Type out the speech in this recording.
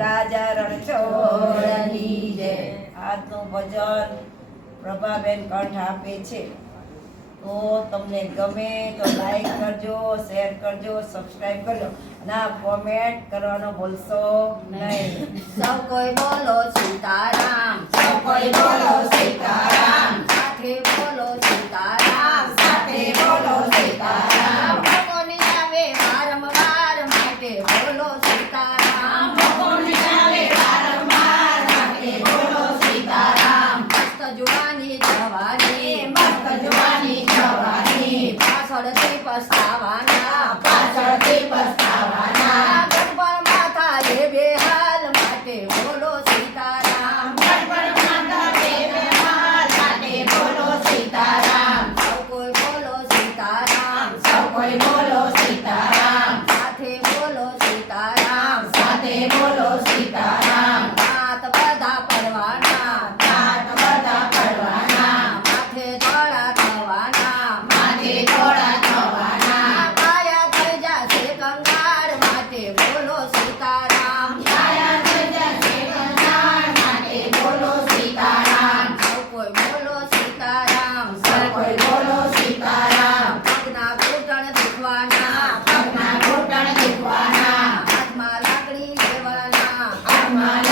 રાજા રણછોડની જય આજનું ભજન પ્રભાબેન કંઠ આપે છે. તો તમને ગમે તો લાઈક કરજો, શેર કરજો સબસ્ક્રાઈબ ના કોમેન્ટ કરવાનો ભૂલશો નહીં. સૌ કોઈ બોલો മാല